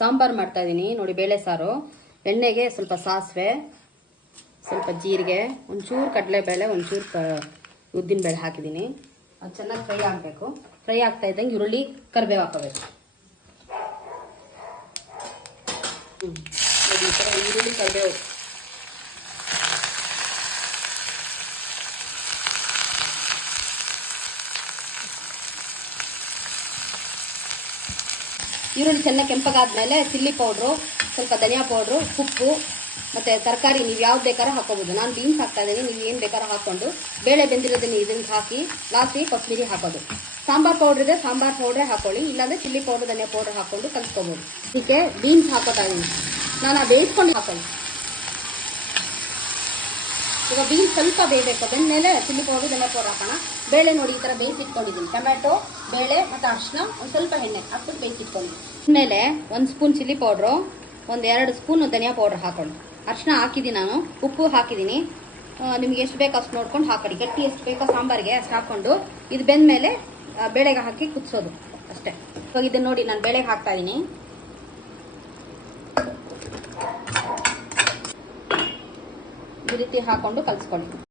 ಸಾಂಬಾರು ಮಾಡ್ತಾ ಇದ್ದೀನಿ ನೋಡಿ, ಬೇಳೆ ಸಾರು. ಎಣ್ಣೆಗೆ ಸ್ವಲ್ಪ ಸಾಸಿವೆ, ಸ್ವಲ್ಪ ಜೀರಿಗೆ, ಒಂಚೂರು ಕಡಲೆಬೇಳೆ, ಒಂಚೂರು ಉದ್ದಿನಬೇಳೆ ಹಾಕಿದ್ದೀನಿ. ಅದು ಚೆನ್ನಾಗಿ ಫ್ರೈ ಆಗಬೇಕು. ಫ್ರೈ ಆಗ್ತಾ ಇದ್ದಂಗೆ ಈರುಳ್ಳಿ ಕರಿಬೇವು ಹಾಕೋಬೇಕು. ಈ ಥರ ಈರುಳ್ಳಿ ಕರಿಬೇವು ಈರುಳ್ಳಿ ಚೆನ್ನಾಗಿ ಕೆಂಪಗಾದ್ಮೇಲೆ ಚಿಲ್ಲಿ ಪೌಡ್ರು, ಸ್ವಲ್ಪ ಧನಿಯಾ ಪೌಡ್ರು, ಉಪ್ಪು ಮತ್ತು ತರಕಾರಿ ನೀವು ಯಾವ್ದು ಬೇಕಾದ್ರೂ ಹಾಕೋಬೋದು. ನಾನು ಬೀನ್ಸ್ ಹಾಕ್ತಾ ಇದ್ದೀನಿ, ನೀವು ಏನು ಬೇಕಾದ್ರೂ ಹಾಕ್ಕೊಂಡು ಬೇಳೆ ಬೆಂದಿರೋದನ್ನು ಇದನ್ನು ಹಾಕಿ ಲಾಸ್ಟಿಗೆ ಕೊತ್ತಂಬರಿ ಹಾಕೋದು. ಸಾಂಬಾರು ಪೌಡ್ರ್ ಇದೆ, ಸಾಂಬಾರು ಪೌಡ್ರೇ ಹಾಕೊಳ್ಳಿ, ಇಲ್ಲಾಂದರೆ ಚಿಲ್ಲಿ ಪೌಡ್ರ್, ಧನಿಯಾ ಪೌಡ್ರ್ ಹಾಕ್ಕೊಂಡು ಕಲಿಸ್ಕೋಬೋದು. ಇದಕ್ಕೆ ಬೀನ್ಸ್ ಹಾಕೋತಾ ಇದ್ದೀನಿ ನಾನು, ಬೇಯಿಸ್ಕೊಂಡು ಹಾಕೊಳ್ಳಿ. ಈಗ ಬೀನ್ಸ್ ಸ್ವಲ್ಪ ಬೇಯಬೇಕು, ಬೆಂದಮೇಲೆ ಚಿಲ್ಲಿ ಪೌಡ್ರ್, ಧನಿಯಾ ಪೌಡ್ರ್ ಹಾಕೋಣ. ಬೇಳೆ ನೋಡಿ ಈ ಥರ ಬೇಯಿಸಿಟ್ಕೊಂಡಿದ್ದೀನಿ. ಟೊಮ್ಯಾಟೊ, ಬೇಳೆ ಮತ್ತು ಅರಿಶಿನ, ಒಂದು ಸ್ವಲ್ಪ ಎಣ್ಣೆ ಹಾಕ್ಬಿಟ್ಟು ಬೇಯಿಸಿಟ್ಕೊಂಡಿದ್ದೀನಿ. ಆಮೇಲೆ 1 ಸ್ಪೂನ್ ಚಿಲ್ಲಿ ಪೌಡ್ರು, 1-2 ಸ್ಪೂನ್ ಧನಿಯಾ ಪೌಡ್ರ್ ಹಾಕೊಳ್ಳಿ. ಅರಿಶಿನ ಹಾಕಿದ್ದೀನಿ ನಾನು, ಉಪ್ಪು ಹಾಕಿದ್ದೀನಿ. ನಿಮ್ಗೆ ಎಷ್ಟು ಬೇಕೋ ಅಷ್ಟು ನೋಡ್ಕೊಂಡು ಹಾಕೊಳ್ಳಿ. ಗಟ್ಟಿ ಎಷ್ಟು ಬೇಕೋ ಸಾಂಬಾರಿಗೆ ಅಷ್ಟು ಹಾಕ್ಕೊಂಡು ಇದು ಬೆಂದಮೇಲೆ ಬೇಳೆಗೆ ಹಾಕಿ ಕುದಿಸೋದು ಅಷ್ಟೇ. ಇವಾಗ ಇದನ್ನು ನೋಡಿ ನಾನು ಬೇಳೆಗೆ ಹಾಕ್ತಾ ಇದ್ದೀನಿ. ಈ ರೀತಿ ಹಾಕೊಂಡು ಕಲಿಸ್ಕೊಳ್ಳಿ.